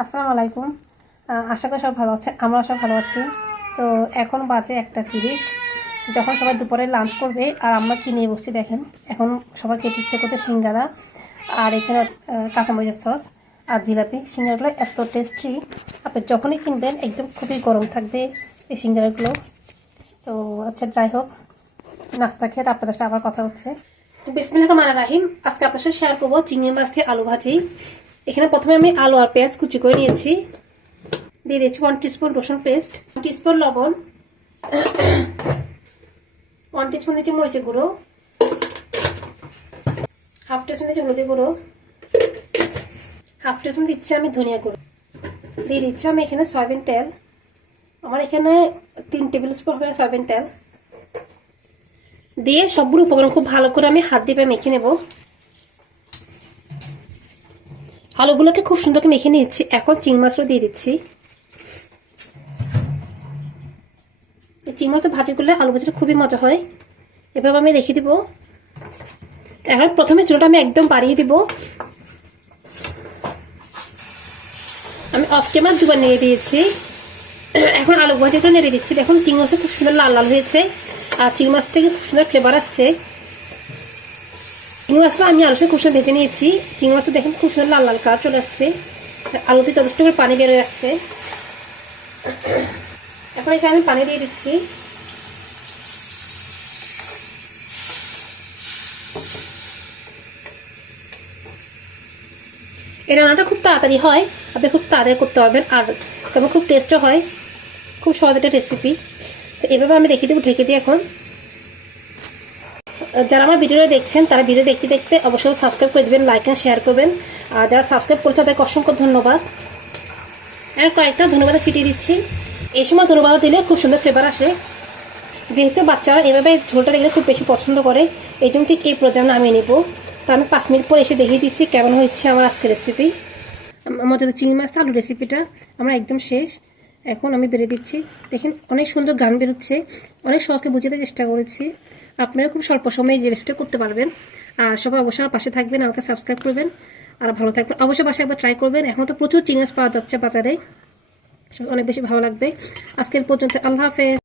আসসালামু আলাইকুম। আশা করি সব ভালো আছে, আমরা সব ভালো আছি। তো এখন বাজে 1:30, যখন সবাই দুপুরে লাঞ্চ করবে আর আমরা কি নিয়ে বসছি দেখেন। এখন সবাই খেতে ইচ্ছে করছে সিঙ্গারা, আর এখানে কাঁচামরিচের সস আর জিলাপি। সিঙ্গারাগুলো এত টেস্টি, আপনি যখনই কিনবেন একদম খুবই গরম থাকবে এই সিঙ্গারাগুলো। তো আচ্ছা, যাই হোক, নাস্তা খেয়ে আপনাদের সাথে আবার কথা হচ্ছে। বিসমিল্লাহির রহমানির রহিম। আজকে আপনার সাথে শেয়ার করবো চিংড়ি মাছ দিয়ে আলু ভাজি। এখানে প্রথমে আমি আলু আর পেঁয়াজ কুচি করে নিয়েছি। দিয়ে দিচ্ছি 1 টিস্পুন রসুন পেস্ট, 1 টিস্পুন লবণ, 1 টিস্পুন দিচ্ছি মরিচের গুঁড়ো, হাফ টিস্পুন দিচ্ছি হলুদের গুঁড়ো, হাফ টিস্পুন দিচ্ছি আমি ধনিয়া গুঁড়ো। দিয়ে দিচ্ছি আমি এখানে সয়াবিন তেল। আমার এখানে 3 টেবিল স্পুন হবে সয়াবিন তেল। দিয়ে সবগুলো উপকরণ খুব ভালো করে আমি হাত দিয়ে মেখে নেব। আলুগুলোকে খুব সুন্দর করে মেখে নিচ্ছি। এখন চিংড়ি মাছগুলো দিয়ে দিচ্ছি। চিংড়ি মাছের ভাজি করলে আলু ভাজিটা খুবই মজা হয়। এভাবে আমি রেখে দিব। এখন প্রথমে চুলাটা আমি একদম বাড়িয়ে দিব। আমি অফ ক্যামেরা দুবার নেড়ে দিয়েছি। এখন আলু ভাজিগুলো নেড়ে দিচ্ছি। দেখুন চিংড়ি মাছটা খুব সুন্দর লাল লাল হয়েছে, আর চিংড়ি মাছ থেকে খুব সুন্দর ফ্লেভার আসছে। চিংড়ি মাছটা আমি আলুতে খুব সুন্দর ভেজে নিয়েছি। চিংড়ি মাছটা দেখুন খুব সুন্দর লাল লাল কালার চলে আসছে, আলুতে যথেষ্ট করে পানি বেরোয় আসছে। এখন এখানে আমি পানি দিয়ে দিচ্ছি। এই রান্নাটা খুব তাড়াতাড়ি হয়, আপনি খুব তাড়াতাড়ি করতে পারবেন, আর তবে খুব টেস্টও হয়। খুব সহজ একটা রেসিপি। তো এভাবে আমি রেখে দেবো ঢেকে দিয়ে। এখন যারা আমার ভিডিওটা দেখছেন তারা ভিডিও দেখতে দেখতে অবশ্যই সাবস্ক্রাইব করে দেবেন, লাইক অ্যান্ড শেয়ার করবেন। আর যারা সাবস্ক্রাইব করেছে তাদেরকে অসংখ্য ধন্যবাদ। আর কয়েকটা ধন্যবাদ ছিটিয়ে দিচ্ছি। এই সময় ধন্যবাদ দিলে খুব সুন্দর ফ্লেভার আসে। যেহেতু বাচ্চারা এভাবে ঝোলটা রেখে খুব বেশি পছন্দ করে, এই জন্য ঠিক এই পর্যায়ে নামিয়ে নেব। তো আমি 5 মিনিট পর এসে দেখিয়ে দিচ্ছি কেমন হয়েছে আমার আজকের রেসিপি। মজাদার চিংড়ি মাছ আলু রেসিপিটা আমার একদম শেষ। এখন আমি বেড়ে দিচ্ছি। দেখেন অনেক সুন্দর গান বেরোচ্ছে। অনেক সহজকে বুঝাতে চেষ্টা করেছি। আপনারা খুব স্বল্প সময়ে যে রেসিপিটা করতে পারবেন। আর সবাই অবশ্যই আমার পাশে থাকবেন, আমাকে সাবস্ক্রাইব করবেন, আর ভালো থাকবেন। অবশ্যই বাসায় একবার ট্রাই করবেন। এখন তো প্রচুর চিংড়ি মাছ পাওয়া যাচ্ছে বাজারে, অনেক বেশি ভালো লাগবে। আজকের পর্যন্ত আল্লাহ হাফেজ।